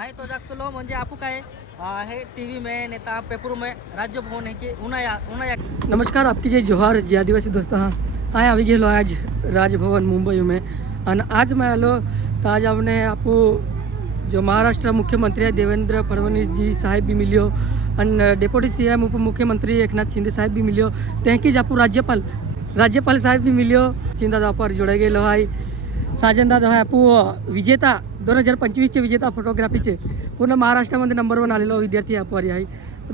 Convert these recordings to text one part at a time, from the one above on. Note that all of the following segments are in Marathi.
माहित हो जागतलो म्हणजे आपू काय है टीवी में नेता पेपर में राज्य भवन है कि उन्हाया उन्हाया। नमस्कार, आपकी जय जोहार जी आदिवासी दोस्त। हाँ आए अभी गेलो आज राजभवन मुंबई में आणि आज मैं आलो तो आज आपने आपको जो महाराष्ट्र मुख्यमंत्री है देवेंद्र फडणवीस जी साहेब भी मिलियो आणि डेप्युटी CM उपमुख्यमंत्री एकनाथ शिंदे साहेब भी मिलियो तहकीज आपू राज्यपाल साहेब भी मिलियो चिंता दापर जोड़े गेलो है साजन दादा है आपू विजेता 2025 चे विजेता फोटोग्राफीचे पूर्ण महाराष्ट्रामध्ये नंबर 1 आलेलो विद्यार्थी आपवारी आहे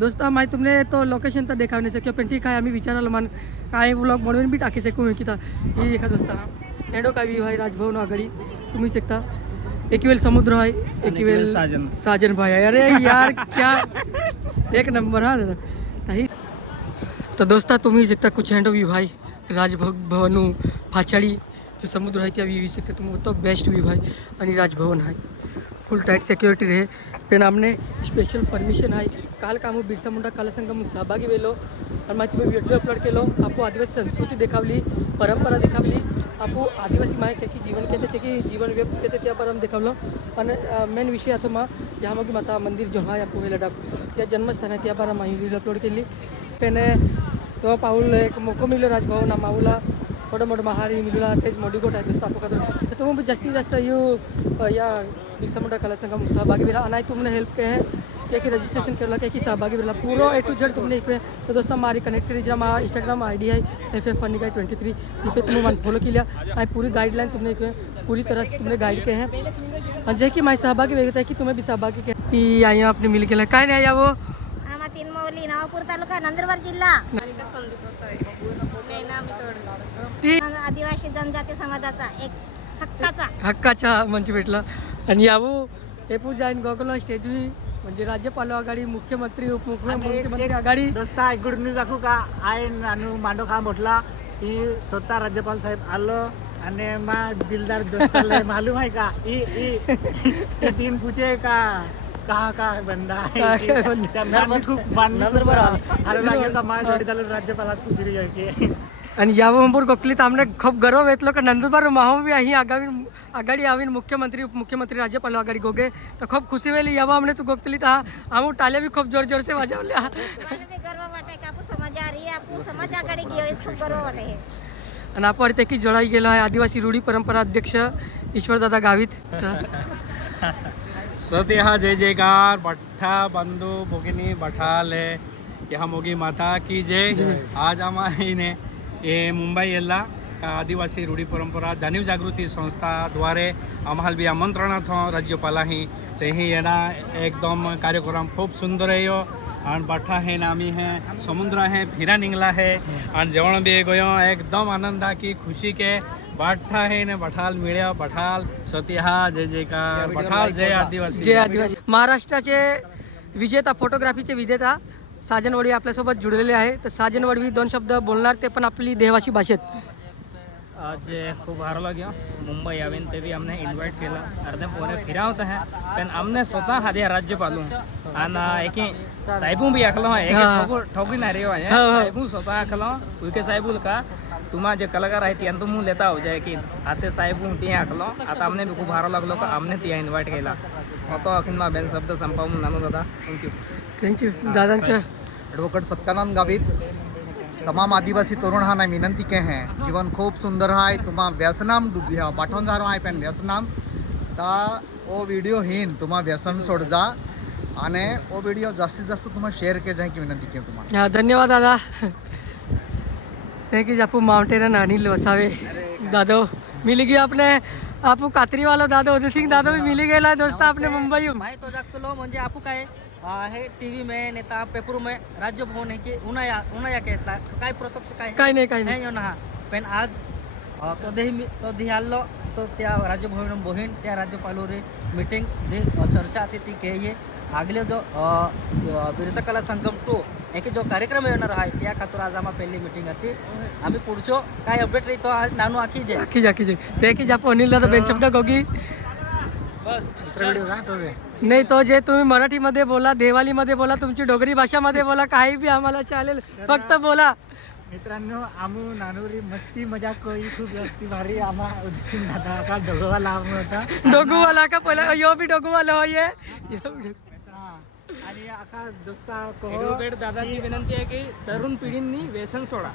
दोस्ता माहिती तुमने तो लोकेशन तर देखाव नाही शक्य पण ठीक आहे आम्ही विचारायला मान काय ब्लॉग म्हणून बी टाकी शकू की ही एका दोस्ता एडो काय व्यू आहे राजभवन आघाडी तुम्ही शकता एक वेळ समुद्र आहे एक वेळ साजन भाई आहे अरे यार क्या एक नंबर हा ताही तो दोस्ता तुम्ही शकता कुछ हँडो व्यू आहे राजभवन फाचाडी जो समुद्र आहे त्या व्यू शकता तुम्ही तो बेस्ट व्यू आहे आणि राजभवन आहे फुल टाइट सिक्युरिटी रहे पण आमने स्पेशल परमिशन आहे काल कामू बिरसा मुंडा कला संगम सहभागी वेलो आणि माहिती तुम्ही व्हिडिओ अपलोड केलो आपू आदिवासी संस्कृती देखावली परंपरा देखावली आपू आदिवासी माहिती की जीवन के त्याचे की जीवन व्यक्त केते त्या पर हम देखावलो आणि मेन विषय आता मग यामागी माता मंदिर जो आहे आपू हेला त्या जन्मस्थान आहे त्या पर आम्ही व्हिडिओ अपलोड केली पण तो पाऊल एक मोको मिळलो राजभवन माऊला मोठं मोठं महारी मिळला तेच मोठी गोट आहे दोस्त आपू तर तुम्ही जास्तीत जास्त या बिरसा मुंडा कला संगम सहभागी भेला आणि तुमने हेल्प के हैं क्या कि रजिस्ट्रेशन करला क्या कि सहभागी भेला पूरा A to Z तुमने एक तो दोस्त हमारी कनेक्ट करी जरा इंस्टाग्राम ID है FF फनी गाइड 23 ये पे तुम फॉलो किया आई पूरी गाइडलाइन तुमने एक पूरी तरह से तुमने गाइड के हैं और जै कि मैं सहभागी भेजता है कि तुम्हें भी सहभागी के आई आपने मिल के काय नाही या वो आम्हा तीन मौली नवापूर तालुका नंदुरबार जिल्हा आदिवासी जनजाती समाजाचा एक हक्काचा मंच भेटला आणि यावू हे पूजा गोगल स्टेज म्हणजे राज्यपाल आघाडी मुख्यमंत्री उपमुख्यमंत्री आघाडी दोस्ता एक गुड न्यूज दाखवू का आयन आणि मांडो खा म्हटला की स्वतः राज्यपाल साहेब आलं आणि मा दिलदार दोस्ताला मालूम आहे का ई तीन पूछे का कहा का बंदा है खूप नंबर अरे लागेल का मा जोडी त्याला राज्यपालात पूछली आहे की आणि यावर गोखलीत आमने खूप गर्व वेतलो का नंदुरबार माहो भी अही आघाडी आवीन मुख्यमंत्री उपमुख्यमंत्री राज्यपाल आघाडी गोगे तर खूप खुशी वेली यावा हमने तू गोखलीत हा आमू टाल्या भी खूप जोर जोर से वाजवल्या गर्व वाटे का आपू समाज आ रही है आपू समाज आघाडी घेऊ खूप गर्व वाटे है आणि आपण ते की जोडाई गेलो आहे आदिवासी रूढी परंपरा अध्यक्ष ईश्वरदादा गावित सत्या जय जयकार बठ्ठा बंधु भगिनी बठाले यहाँ मोगी माता की जय आज हमारे ये मुंबई येल्ला आदिवासी रूढी परंपरा जाणीव जागृती संस्थाद्वारे आम्हाला भी आमंत्रणात हो राज्यपालाही तेही येणार एकदम कार्यक्रम खूप सुंदर आहे आणि बठा है नामी है समुद्र है फिरा निघला है आणि जेवण भी गयो एकदम आनंदा की खुशी के बठा है ने बठाल मिळ्या बठाल सत्या जय जयकार बठाल जय आदिवासी महाराष्ट्राचे विजेता फोटोग्राफीचे विजेता साजनवडी आपल्यासोबत जुळलेले आहे तर साजनवडी 2 शब्द बोलणार ते पण आपली देवाशी भाषेत आज खूप हारलो गयो मुंबई आवीन ते भी हमने इन्वाइट केला अर्धे पोने फिरावत है पण हमने स्वतः हादे राज्यपाल आणि एक साहेबू भी आखलो है एक ठोकी ना रे है साहेबू स्वतः आखलो उके साहेबुल का तुम्हा जे कलाकार आहे ती तुम लेता हो जाए की आते साहेबू ती आखलो आता हमने भी खूप हारो लागलो का हमने ती इन्वाइट केला तो अखिन मा बेन शब्द संपावून नानो दादा थँक्यू दादांच्या एडवोकेट सत्यानंद गावित तमाम आदिवासी तरुण हा ना विनंती के हैं जीवन खूब सुंदर है तुम्हा व्यसनाम डुबिया पाठवून जा आहे पण व्यसनाम ता ओ वीडियो हिन तुम्हा व्यसन सोड जा आणि ओ वीडियो जास्तीत जास्त तुम्हा शेअर के जाए की विनंती के तुम्हाला धन्यवाद दादा थैंक यू आपू माउंटेन अनिल वसावे दादो मिल गई आपने आपू कातरी वाला दादो उदय सिंह दादो भी मिली गेला दोस्त आपने मुंबई माहित हो जागतलो म्हणजे आपू काय है टीवी में नेता पेपर में राज्य भवन है कि उन्हाया घेतला काय प्रत्यक्ष काय नाही ना पण आज तो दिहालो तो त्या राज्यभवन बहीण त्या राज्यपालोरे मीटिंग जे चर्चा आती ती के आगले जो बिरसा कला संगम 2 एक जो कार्यक्रम येणार आहे त्या खातर आज आम्हा पहिली मीटिंग होती आम्ही पुढचो काय अपडेट रही तो आज नानू आखी जे ते की जापो अनिल दादा बेन शब्द गोगी बस दुसरा व्हिडिओ का तो नाही तो जे तुम्ही मराठीमध्ये बोला देवालीमध्ये बोला तुमची डोगरी भाषामध्ये बोला काही बी आम्हाला चालेल फक्त बोला मित्रांनो आमू नानोरी मस्ती मजाक कोई खूप जास्ती भारी आम्हा उदित दादा का डोगवाला आम होता डोगू वाला का पहिला यो भी डोगू वाला हो ये हा. आणि आका दोस्ता ॲडव्होकेट दादाची विनंती आहे की तरुण पिढींनी व्यसन सोडा.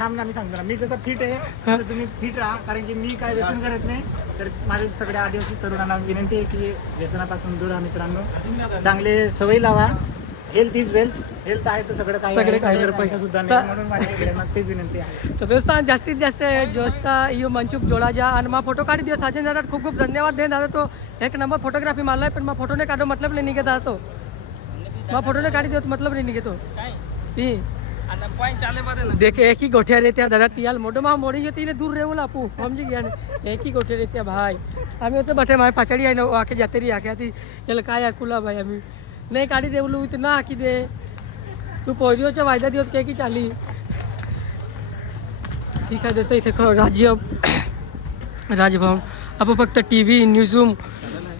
थांब ना मी सांगतो ना मी जसं फिट आहे तसं तुम्ही फिट राहा कारण की मी काय व्यसन करत नाही तर माझे सगळ्या आदिवासी तरुणांना विनंती आहे की व्यसनापासून दूर राहा मित्रांनो चांगले सवय लावा हेल्थ इज वेल्थ हेल्थ आहे तर सगळं काही सगळं काही आहे. आहे. पैसा सुद्धा नाही म्हणून माझ्या सगळ्यांना तेच विनंती आहे तो दोस्ता जास्तीत जास्त जोस्ता यो मंचूक जोड़ा जा आणि मा फोटो काढी दियो साजन दादा खूप खूप धन्यवाद दे दादा तो एक नंबर फोटोग्राफी मारलाय पण मा फोटो ने काढो मतलब नाही निघत दादा तो मा फोटो ने काढी दियो मतलब नाही निघतो काय ही आता पॉईंट चाले मध्ये ना देखे एक ही गोठिया रहते दादा तियाल मोटो मा मोड़ी होती ने दूर रेवला आपू समझी गया ने एक ही गोठिया रहते भाई आम्ही होते बटे माय पाचड़ी आई न आके जाते रही आके आती याला काय ऐकुला भाई आम्ही नाही काढी देवलू इतना आकी दे तू पोरियोच्या वायदा दिवस काय की चाली ठीक आहे दोस्त इथे राजभवन आपण फक्त टी व्ही न्यूजरूम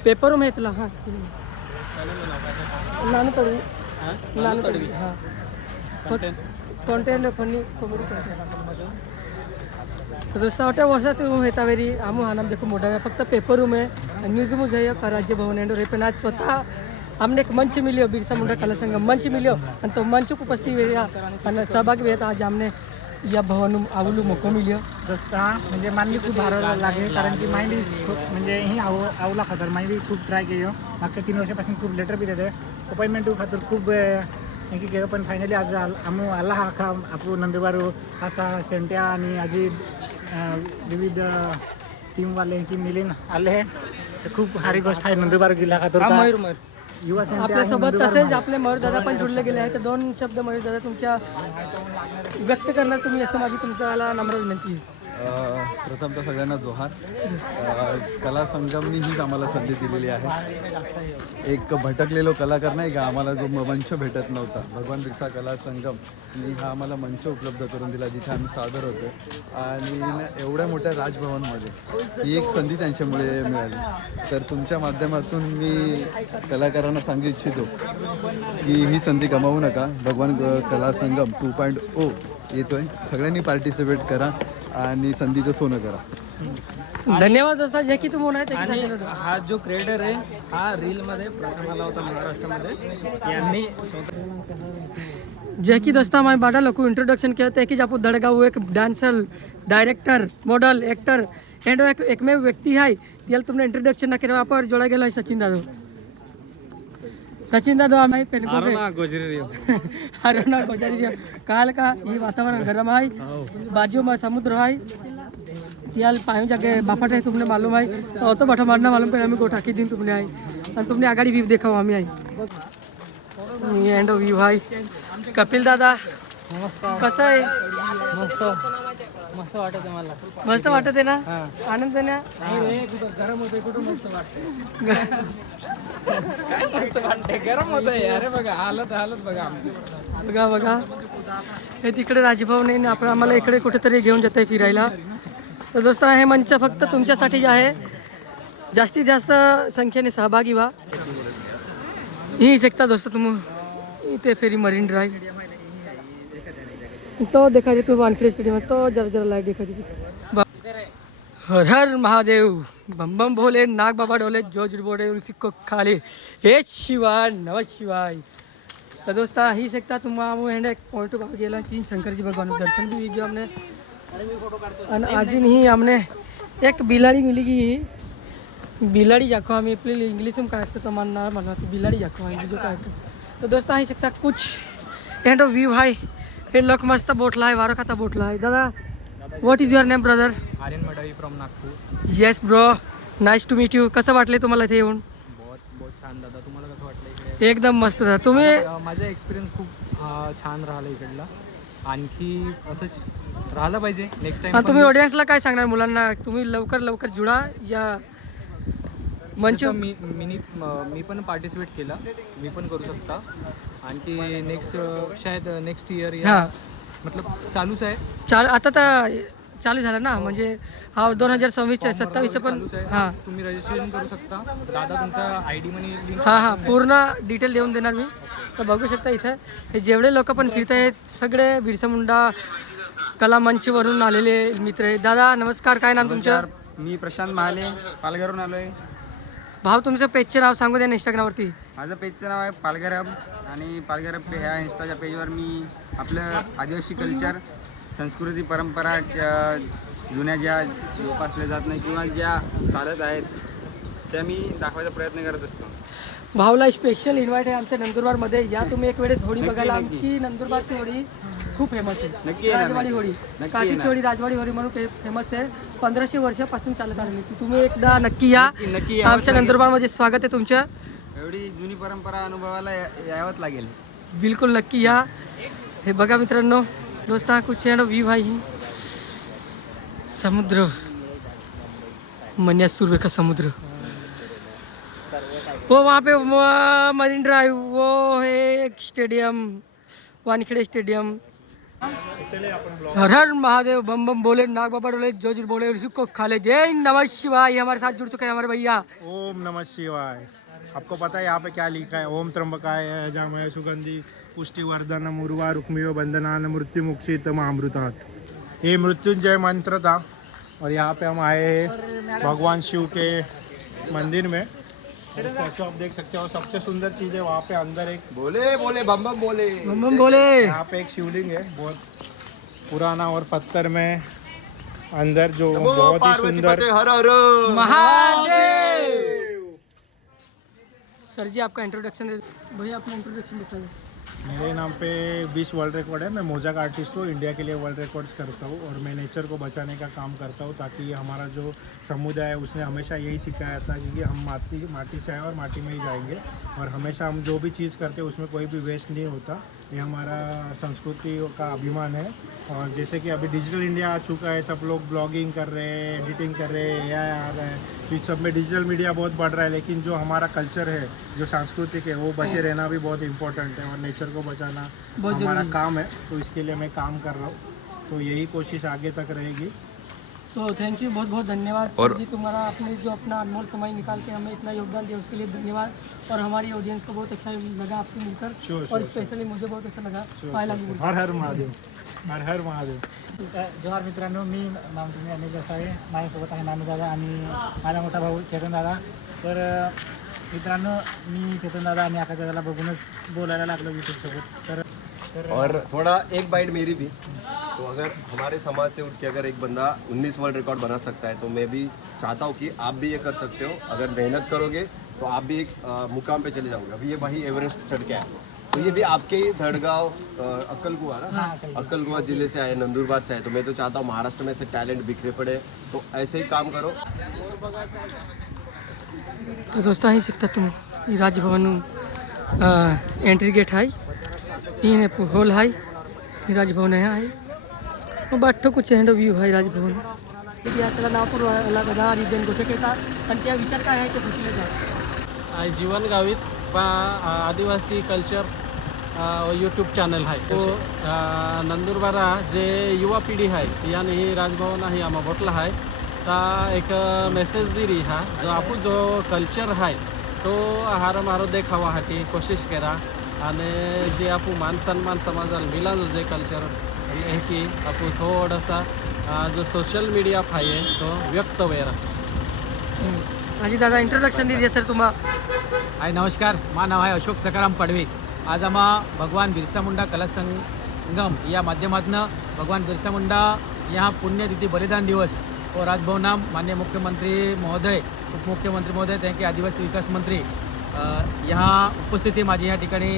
पेपर में येतला हां नानू तडवी हां कंटेंट फनी कॉमेडी तो दोस्तों वाटे वर्षात येता वेरी आमू हा नाम देखो मोठा फक्त पेपर रूम आहे न्यूजरूम जाइए का राज्य भवन एंडो रे पण आज स्वतः हमने एक मंच मिलियो बिरसा मुंडा कला संगम मंच मिलियो आणि तो मंच उपस्थित वेळा आणि सहभागी वेळा आज हमने या भवन आवलू मोको मिलियो दोस्ता म्हणजे मानली खूप भारी लागे कारण की माइंड खूप म्हणजे ही आवला खातर माइंड खूप ट्राय केली मागच्या 3 वर्षापासून खूप लेटर बी देते अपॉइंटमेंट खातर खूप हे केलं पण फायनली आज आमू आला हा का आपू नंदुरबार असा सेंट्या आणि आजी विविध टीमवाले की मिळून आले खूप भारी गोष्ट आहे नंदुरबार जिल्हा खातर युवा आपल्या सोबत तसेच आपले मयूर दादा पण जुडले गेले आहेत तर 2 शब्द मयूर दादा तुमच्या व्यक्त करणार तुम्ही असं माझी तुमच्याला नम्र विनंती आहे प्रथमतः सगळ्यांना जोहार कला संगमनी हीच आम्हाला संधी दिलेली आहे एक भटकलेलो कलाकार नाही का आम्हाला जो मंच भेटत नव्हता भगवान बिरसा कला संगम नी हा आम्हाला मंच उपलब्ध करून दिला जिथे आम्ही सादर होतो आणि एवढ्या मोठ्या राजभवनमध्ये ही एक संधी त्यांच्यामुळे मिळाली तर तुमच्या माध्यमातून मी कलाकारांना सांगू इच्छितो की ही संधी गमावू नका भगवान कला संगम 2.0 येतोय सगळ्यांनी पार्टिसिपेट करा आणि संधीचं सोनं करा धन्यवाद दोस्ता जे की तुम्ही होणार आणि हा जो क्रिएटर आहे हा रील मध्ये प्रथम आला होता महाराष्ट्रामध्ये यांनी जे की दोस्ता मैं बाडा लोग इंट्रोडक्शन किया था कि आप दड़गाव एक dancer director model actor end एकमेव व्यक्ती है त्याला तुमने इंट्रोडक्शन ना केलं आपण जोडा गेला सचिन दादा आम्ही अरुणा गोजरी काल का ये वातावरण गर्म है बाजू में समुद्र है त्याल पायू जाके बापट है तुमने मालूम है तो बठा मारना मालूम पे हमें गोठा की दिन तुमने आई और तुमने आगाड़ी व्यू देखा हमें आई एंड व्यू है कपिल दादा कसं आहे मस्त वाटत मला मस्त वाटत आहे ना आनंद आहे ना गरम होते कुठं मस्त मस्त वाटते गरम होत आहे अरे बघा हालत बघा बघा बघा हे तिकडे राजभवन आहे आपण आम्हाला इकडे कुठेतरी घेऊन जात आहे फिरायला तर दोस्त हे मंच फक्त तुमच्यासाठी आहे जास्तीत जास्त संख्येने सहभागी व्हा ही शकता दोस्त तुम इथे फेरी मरीन ड्राइव तो देखा रही तू वानखेड़े स्टेडियम में तो जरा जरा लाइट देखा रही हर हर महादेव बम बम भोले नाग बाबा डोले जो जुड़ बोले उसी को खाले हे शिवाय नमः शिवाय तो दोस्ता ही सकता तुम एक पॉइंट भाग गेला 3 शंकर जी भगवान दर्शन भी गया हमने आणि अजून ही हमने एक बिलाड़ी मिली की बिलाड़ी जाको आम्ही आपली इंग्लिश में काय तो मानना मला बिलाड़ी जाको आम्ही जो काय तो दोस्ता ही सकता कुछ एंड व्यू है हे लोक मस्त बोटला आहे वारो खाता बोटला आहे दादा what is your name brother Aryan Madavi from Nagpur yes bro nice to meet you कसं वाटले तुम्हाला इथे येऊन बहुत छान दादा तुम्हाला कसं वाटलं इकडे एकदम मस्त दादा तुम्ही माझा एक्सपिरियन्स खूप छान राहिला इकडला आणखी असंच राहिलं पाहिजे नेक्स्ट टाइम तुम्ही ऑडियन्सला काय सांगणार मुलांना तुम्ही लवकर जुळा या मंच मी पण पार्टिसिपेट केला मी पण करू शकता आणखी नेक्स्ट शायद नेक्स्ट इयर हां मतलब चालूच आहे आता तर चालू झालं ना, म्हणजे हा 2026 27 पण हां तुम्ही रजिस्ट्रेशन करू शकता. दादा तुमचा ID मनी लिंक हां पूर्ण डिटेल देऊन देणार मी. तर बघू शकता इथं हे जेवढे लोक पण फिरत आहेत सगळे बिरसा मुंडा कला मंचवरून आलेले मित्र आहेत. दादा नमस्कार, काय नाव तुमचं? मी प्रशांत महाले, पालघरहून आलो आहे. भाऊ तुमचं पेजचे नाव सांगू द्या ना इंस्टाग्रामवरती. माझं पेजचं नाव आहे पालघर हब, आणि पालघर हब ह्या इंस्टाच्या पेजवर मी आपलं आदिवासी कल्चर, संस्कृती, परंपरा जुन्या ज्या जोपासल्या जात नाही किंवा ज्या चालत आहेत त्या मी दाखवायचा प्रयत्न करत असतो. भाऊला स्पेशल इन्व्हाइट आहे आमच्या नंदुरबारमध्ये. या तुम्ही एक वेळेस होळी बघायला. आमची नंदुरबारची होळी खूप फेमस आहे. नक्की येणार. राजवाडी होळी, नक्की काठीची येणार. होळी राजवाडी होळी म्हणून फेमस आहे. 1500 वर्षापासून चालत आलेली. तुम्ही एकदा नक्की या. नक्की यावंच आमच्या लागेल. नंदुरबारमध्ये स्वागत आहे तुमचं. एवढी जुनी परंपरा अनुभवायला यावंच लागेल. बिल्कुल नक्की या. हे बघा मित्रांनो, दोस्त हा कुछ व्यू भाई समुद्र, मन्यासूर का समुद्र, वो वहाँ पे मरीन ड्राइव, वो है एक स्टेडियम, वानखेड़े स्टेडियम. हर हर महादेव, बम बम बोले, नाग बाबा बोले, जो जो बोले उसी को खा ले. जय नमः शिवाय. हमारे साथ जुड़ चुके हैं हमारे भैया. ओम नमः शिवाय. आपको पता है यहाँ पे क्या लिखा है? ओम त्र्यंबकाय यजामहे सुगंधि पुष्टिवर्धन उर्वा रुक्मियो बंधनान मृत्यु मुक्षित अमृतात्. ये मृत्युंजय मंत्र था और यहाँ पे हम आए हैं भगवान शिव के मंदिर में. स्टैचू आप देख सकते हो. सबसे सुंदर चीज़ है वहाँ पे अंदर एक बोले बोले बम बम बोले. बम बम बोले. यहाँ पे एक शिवलिंग है बहुत पुराना और पत्थर में अंदर जो बहुत ही सुंदर. हर हर महादेव. सर जी आपका इंट्रोडक्शन दे भैया, अपना इंट्रोडक्शन बताइए. मेरे नाम पे 20 वर्ल्ड रिकॉर्ड है. मैं मोजाक आर्टिस्ट हूँ, इंडिया के लिए वर्ल्ड रिकॉर्ड्स करता हूँ और मैं नेचर को बचाने का काम करता हूँ ताकि हमारा जो समुदाय है उसने हमेशा यही सिखाया था कि हम माटी से आए और माटी में ही जाएंगे और हमेशा हम जो भी चीज़ करते हैं उसमें कोई भी वेस्ट नहीं होता. ये हमारा संस्कृति का अभिमान है. और जैसे कि अभी डिजिटल इंडिया आ चुका है, सब लोग ब्लॉगिंग कर रहे हैं, एडिटिंग कर रहे हैं, AI आ रहा है, तो इस सब में डिजिटल मीडिया बहुत बढ़ रहा है. लेकिन जो हमारा कल्चर है, जो सांस्कृतिक है, वो बचे रहना भी बहुत इंपॉर्टेंट है और नेचर को बचाना हमारा काम है. तो इसके लिए मैं काम कर रहा हूँ. तो यही कोशिश आगे तक रहेगी. तो थैंक यू, बहुत बहुत धन्यवाद सर जी. तुम्हारा आपने जो अपना अनमोल समय निकाल के हमें इतना योगदान दिया उसके लिए धन्यवाद. और हमारी ऑडियंस को बहुत अच्छा लगा आपसे मिलकर. Sure, और sure, स्पेशली मुझे बहुत अच्छा लगा. I love you. हर हर महादेव. हर हर महादेव. जोहार मित्रांनो, मी नामदेव अनिल देसाई. माझ्यासोबत आहे नानू दादा आणि माझा मोठा भाऊ चेतन दादा. तर मित्रांनो, मी चेतन दादा आणि आकाश दादाला बघूनच बोलायला लागलो यूट्यूबसोबत. तर और थोड़ा एक बाइट मेरी भी. तो अगर हमारे समाज से उठ के अगर एक बंदा 19 वर्ल्ड रिकॉर्ड बना सकता है तो मैं भी चाहता हूँ कि आप भी ये कर सकते हो. अगर मेहनत करोगे तो आप भी एक मुकाम पे चले जाओगे. अभी ये वही एवरेस्ट चढ़ के आए, तो ये भी आपके ही धड़गांव अक्कलकुआ ना, अक्कलकुआ जिले से आए, नंदुरबार से आए. तो मैं तो चाहता हूँ महाराष्ट्र में से टैलेंट बिखरे पड़े, तो ऐसे ही काम करो. तो दोस्तों ही शिकता तुम्ही राजभवन एंट्री गेट आहे, इन हॉल आहे, राजभवन आहे. बाठो कुछ व्ह्यू आहे राजभवन. त्याला नाव पूर्व दादा रिबेन गोटे घेतात आणि त्या विचार काय आहे ते पुछले जातात. जीवन गावित आदिवासी कल्चर यूट्यूब चॅनल आहे. तो नंदुरबारा जे युवा पिढी आहे याने राजभवन ही आम्हा भोटला आहे. ता एक मेसेज दिली हा जो आपण जो कल्चर आहे तो हारो देखावासाठी कोशिश करा. आणि जे आपण मान सन्मान समाजाला मिळालं जे कल्चर है कि आपण थोडासा जो सोशल मीडिया आहे तो व्यक्त वेरा. माझी दादा इंट्रोडक्शन दीजिए सर तुम्हा. हाय नमस्कार, माझं नाव आहे अशोक सकाराम पडवी. आज आम्हा भगवान बिरसा मुंडा कला संगम या माध्यमातून भगवान बिरसा मुंडा यहाँ पुण्यतिथि बलिदान दिवस और राजभवना माननीय मुख्यमंत्री महोदय, उपमुख्यमंत्री महोदय, त्यांचे आदिवासी विकास मंत्री यहाँ उपस्थिती माझी या ठिकाणी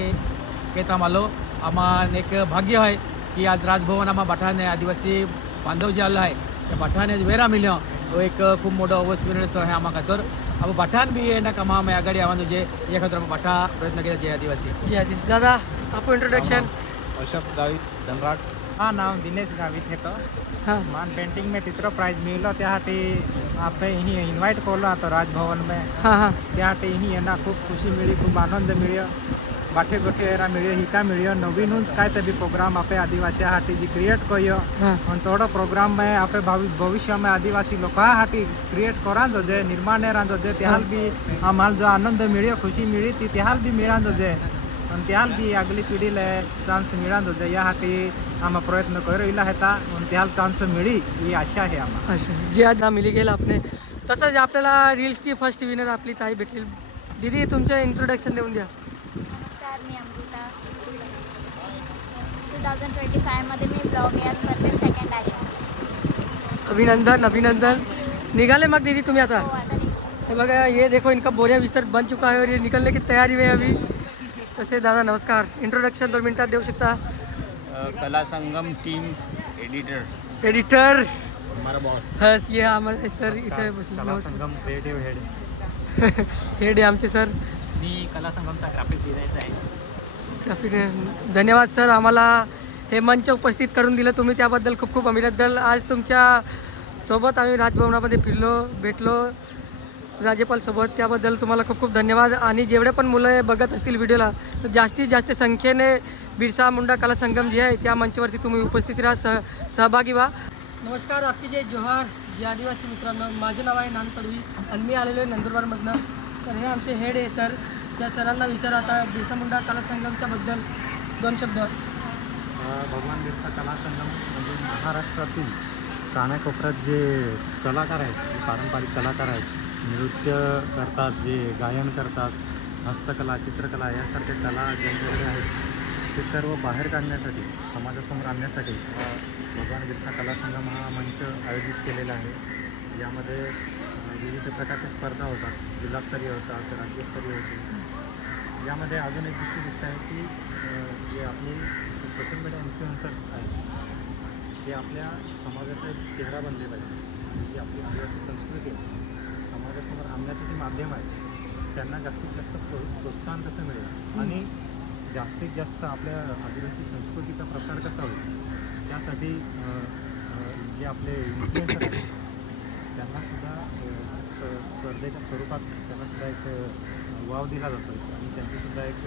येता आलो. आम्हा एक भाग्य आहे की आज राजभवन आम्हा बठाने आदिवासी बांधव जे आलं आहे त्या बठाने वेरा मिळणं तो एक खूप मोठं अविस्मरणीय आहे आम्हा खातर. अब बठान भी है ना कमा में आगे आवानो जे या खातर बठा प्रयत्न केला जे आदिवासी. जय आदिवासी दादा आपण इंट्रोडक्शन. अशोक गावित धनराट. हा नाव दिनेश गावित येतं. हां मान पेंटिंग में तिसरं प्राइज मिळलं. त्यासाठी आपण ही इन्व्हाइट केलं आता राजभवन में. हां हां त्यासाठी ही यांना खूप खुशी मिळी, खूप आनंद मिळ्यो. बाटे गोटे एरा मिलियो हिका मिलियो नवीन काय तभी प्रोग्राम आपे आदिवासी हाटी जी क्रिएट करियो हाँ और थोड़ा प्रोग्राम में आपे भविष्य में आदिवासी लोग हाटी क्रिएट करा दो दे निर्माण रांदो दे त्याल भी आम्हाला जो आनंद मिलियो खुशी मिली ती त्याल भी मिळा दो दे और त्याल भी अगली पीढ़ी ले चांस मिळा दो दे या हाटी आम प्रयत्न करो इला हेता और त्याल चांस मिली ही आशा आहे आम्हाला. अच्छा जी आज मिली गेल आपने तसंच आपल्याला रील्सची फर्स्ट विनर आपली ताई भेटली. दीदी तुमचं इंट्रोडक्शन देऊन द्या. नमस्कार, मी अमृता. 2025 मध्ये मी ब्लॉग या स्पर्धेत सेकंड आले. अभिनंदन अभिनंदन. निघाले मग दीदी तुम्ही आता? हो, आता निघतो. हे बघा ये देखो इनका बोरिया बिस्तर बन चुका है और ये निकलने की तैयारी में है अभी. तसे दादा नमस्कार, इंट्रोडक्शन 2 मिनिटात देऊ शकता? कला संगम टीम एडिटर एडिटर हमारा बॉस हस ये हमारे सर इथे बसले. नमस्कार. संगम क्रिएटिव्ह हेड. हेड आहे आमचे सर. मी कला संगमचा ग्राफिक डिझायनर आहे. ग्राफिक. धन्यवाद सर, आम्हाला हे मंच उपस्थित करून दिलं तुम्ही, त्याबद्दल खूप खूप अभिनंदन. आज तुमच्या सोबत आम्ही राजभवनामध्ये फिरलो, भेटलो राज्यपालसोबत, त्याबद्दल तुम्हाला खूप खूप धन्यवाद. आणि जेवढे पण मुलं बघत असतील व्हिडिओला तर जास्तीत जास्त संख्येने बिरसा मुंडा कला संगम जे आहे त्या मंचावरती तुम्ही उपस्थित राहा, सहभागी व्हा. नमस्कार, आपकी जय जोहार. जे आदिवासी मित्रांनो, माझं नाव आहे नान पडवी आणि मी आलेलो आहे नंदुरबारमधनं. तर हे आमचे हेड आहे सर. त्या सरांना विचारा आता बिरसा मुंडा कला संगमच्या बद्दल 2 शब्द. भगवान बिरसा कला संगम म्हणजे महाराष्ट्रातील कानाकोपऱ्यात जे कलाकार आहेत, पारंपरिक कलाकार आहेत, नृत्य करतात, जे गायन करतात, हस्तकला, चित्रकला यासारख्या कला ज्यांच्याकडे आहेत ते सर्व बाहेर काढण्यासाठी, समाजासमोर आणण्यासाठी भगवान बिरसा कला संगम हा मंच आयोजित केलेला आहे. यामध्ये विविध प्रकारच्या स्पर्धा होतात, जिल्हास्तरीय होतात, राज्यस्तरीय होते. यामध्ये अजून एक दुसरी गोष्ट आहे की जे आपले सोशल मीडिया इन्फ्लुएन्सर्स आहेत ते आपल्या समाजाचा एक चेहरा बनले पाहिजे. जी आपली आदिवासी संस्कृती आहे समाजासमोर आणण्यासाठी माध्यम आहे, त्यांना जास्तीत जास्त प्रोत्साहन कसं मिळेल आणि जास्तीत जास्त आपल्या आदिवासी संस्कृतीचा प्रसार कसा होईल त्यासाठी जे आपले इन्फ्लुएन्सर आहेत त्यांनासुद्धा स्पर्धेच्या स्वरूपात त्यांनासुद्धा एक वाव दिला जातो आणि त्यांचीसुद्धा एक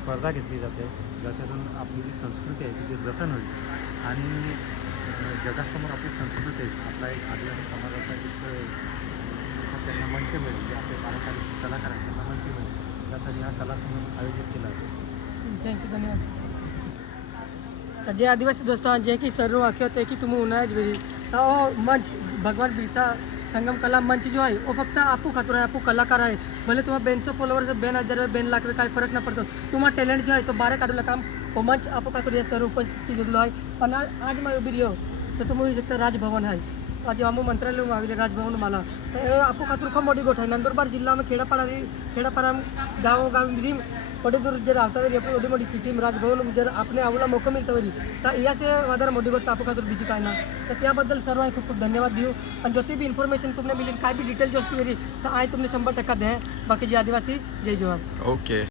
स्पर्धा घेतली जाते, ज्याच्यातून आपली जी संस्कृती आहे तिचे जतन होईल आणि जगासमोर आपली संस्कृती आहे, आपला एक आदिवासी समाजाचा एक त्यांना मंच मिळेल, जे आपले पारंपरिक कलाकार आहेत त्यांना मंच मिळेल, त्यासाठी हा कला संगम आयोजित केला जातो. थँक्यू, धन्यवाद. तर जे आदिवासी दोस्तों जे कि सर वाक्य होते कि तुम्हें उन्हाळ्याच वेळी मंच भगवान बिरसा संगम कला मंच जो है वो फक्त आपू खातर है, आपू कलाकार है. भले तुम्हाला 200 फॉलोअर्स 2,000 2 लाख काही फरक नाही पडतो. तुम्हाला टॅलेंट जो आहे तो बाहेर काढूला काम वो मंच आपू खातर हे सर्व उपस्थित केलेलो आहे. पण आज मैं उभी रहो तर तुम्ही होऊ शकता राजभवन आहे. आज आम्ही मंत्रालय आविले राजभवन मला तर आपू खातर खूप मोठी गोष्ट आहे. नंदुरबार जिल्हा में खेड़ापाड़ा गाँव बड़े दूर जर आता वरी अपनी बड़ी मोटी सिटी में राजभवन जर आपने आवला मौका मिलता वरी तर यासे वधारे मोठी गोष्ट आपू खातर बीजी काय ना. तर त्याबद्दल सर्व खूप खूप धन्यवाद देऊ. आणि जो भी इन्फॉर्मेशन तुमने मिली काय भी डिटेल जो असती वरी तर आय तुमने 100% दे. बाकी जे आदिवासी जय जोहार. ओके.